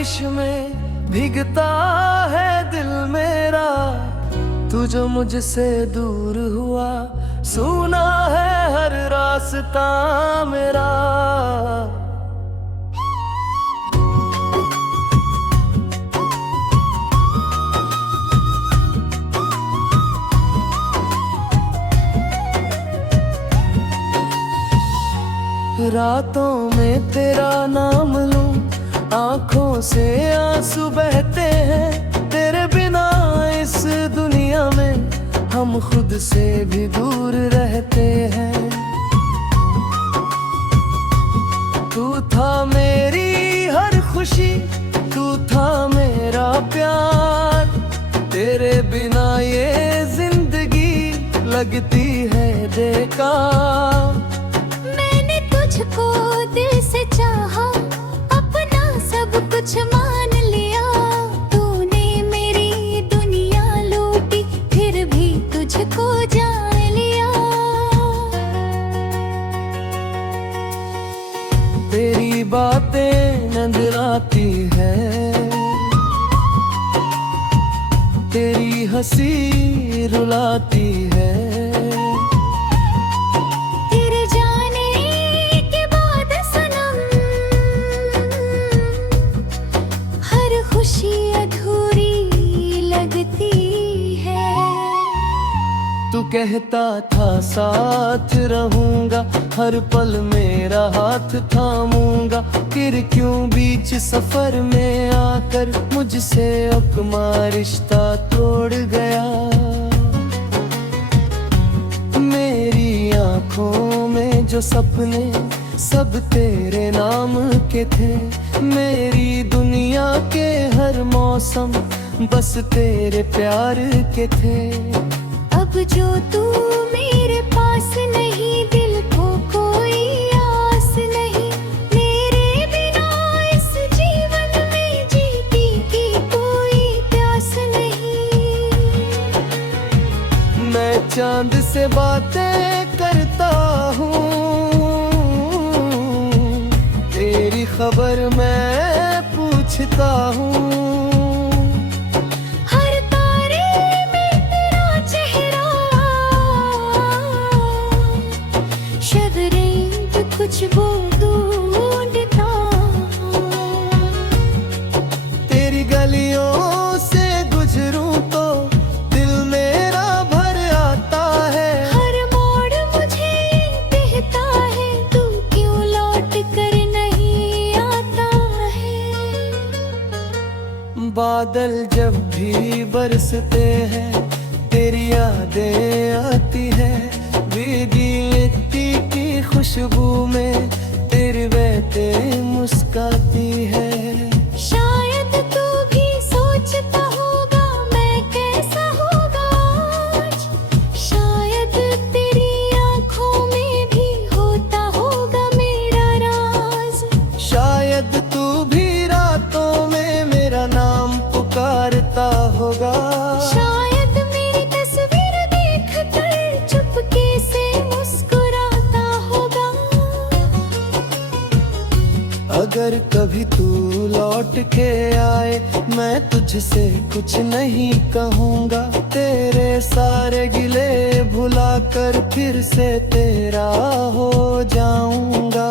बारिश में भीगता है दिल मेरा, तू जो मुझसे दूर हुआ, सुना है हर रास्ता मेरा। रातों में तेरा नाम लूं, आंखों से आंसू बहते हैं। तेरे बिना इस दुनिया में हम खुद से भी दूर रहते हैं। तू था मेरी हर खुशी, तू था मेरा प्यार। तेरे बिना ये जिंदगी लगती है बेकार। तुझको दिल से चाहा, अपना सब कुछ मान लिया। तूने मेरी दुनिया लूटी, फिर भी तुझको जान लिया। तेरी बातें नींद आती है, तेरी हंसी रुलाती है। खुशी अधूरी लगती है। तू कहता था साथ रहूंगा, हर पल मेरा हाथ थामूंगा। फिर क्यों बीच सफर में आकर मुझसे अपना रिश्ता तोड़ गया। मेरी आंखों में जो सपने सब तेरे नाम के थे, मेरी दुनिया के हर मौसम बस तेरे प्यार के थे। अब जो तू मेरे पास नहीं, दिल को कोई आस नहीं। मेरे बिना इस जीवन में जीने की कोई प्यास नहीं। मैं चांद से बातें करता हूँ, तेरी खबर मैं पूछता हूँ। हर तारे में तेरा चेहरा, शबरें तो कुछ वो ढूंढता। तेरी गलियों से गुजरूं तो दिल मेरा भर आता है। हर मोड़ मुझे कहता है, तू क्यों लौट कर नहीं आता है। बादल जब भी बरसते हैं, तेरी यादें आती है। भीगी मिट्टी की खुशबू में तेरी बातें मुस्काती है। शायद तू भी सोचता होगा मैं कैसा होगा आज। शायद तेरी आंखों में भी होता होगा मेरा राज। शायद तू भी रातों में मेरा नाम पुकारता होगा। शायद मेरी तस्वीर देखकर चुपके से मुस्कुराता होगा। अगर कभी तू लौट के आए, मैं तुझसे कुछ नहीं कहूँगा। तेरे सारे गिले भुलाकर फिर से तेरा हो जाऊँगा।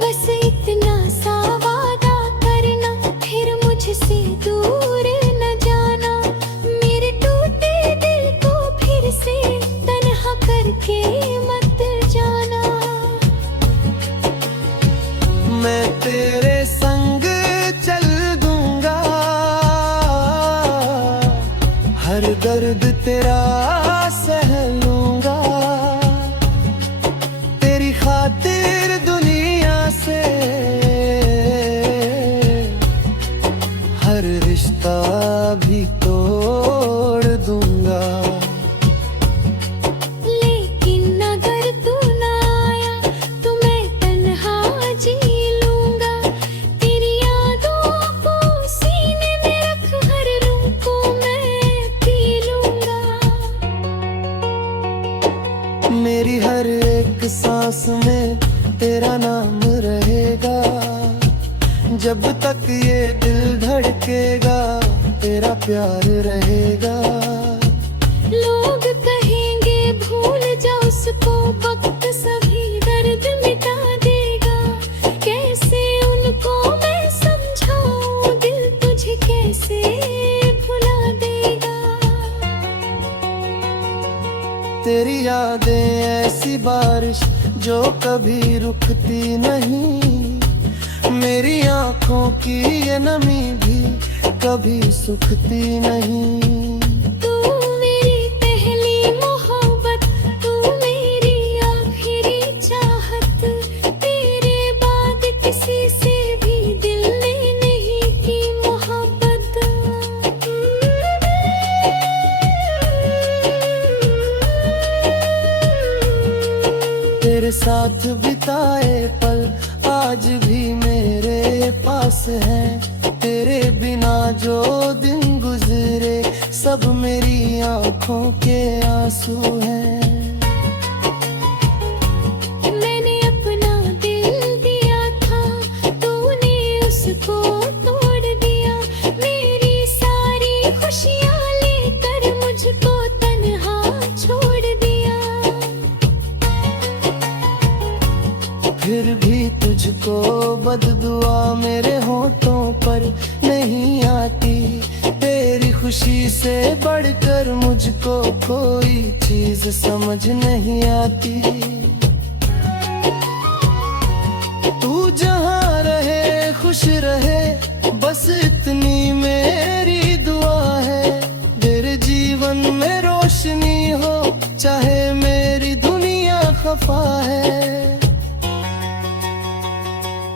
बस इतना सा वादा करना, फिर मुझसे दूर न जाना। मेरे टूटे दिल को फिर से तन्हा करके मत जाना। मैं तेरे संग चल दूंगा, हर दर्द तेरा सह लूंगा। तेरी खातिर दुनिया से हर रिश्ता भी तोड़ दूंगा। लेकिन अगर तू ना आया तो मैं तन्हा जी लूंगा। तेरी यादों को सीने में रख, हर रूह को मैं पी लूंगा। जब तक ये दिल धड़केगा तेरा प्यार रहेगा। लोग कहेंगे भूल जा उसको, वक्त सभी दर्द मिटा देगा। कैसे उनको मैं समझाऊं, दिल तुझे कैसे भुला देगा। तेरी यादें ऐसी बारिश जो कभी रुकती नहीं, मेरी आंखों की ये नमी भी कभी सूखती नहीं। तू मेरी पहली मोहब्बत, तू मेरी आखिरी चाहत, तेरे बाद किसी से भी दिल ने नहीं की मोहब्बत। तेरे साथ बिताए पल आज भी मेरे पास है, तेरे बिना जो दिन गुजरे सब मेरी आंखों के आंसू हैं। मैंने अपना दिल दिया था, तूने उसको तोड़ दिया। मेरी सारी खुशियाँ लेकर मुझको तन्हा छोड़ दिया। फिर भी तुझको बददुआ मेरे होठों पर नहीं आती, तेरी खुशी से बढ़कर मुझको कोई चीज समझ नहीं आती। तू जहाँ रहे खुश रहे, बस इतनी मेरी दुआ है। तेरे जीवन में रोशनी हो, चाहे मेरी दुनिया खफा है।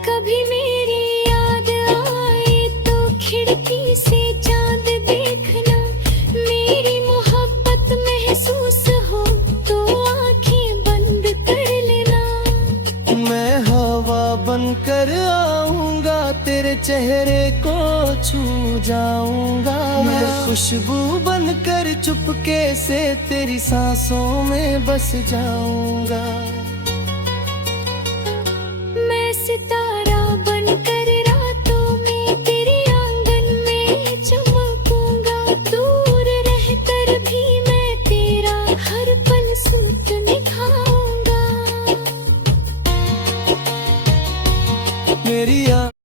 कभी मेरी याद आए तो खिड़की से चांद देखना, मेरी मोहब्बत महसूस हो तो आंखें बंद कर लेना। मैं हवा बनकर आऊंगा, तेरे चेहरे को छू जाऊंगा। मैं खुशबू बनकर चुपके से तेरी सांसों में बस जाऊंगा। मैं सितारा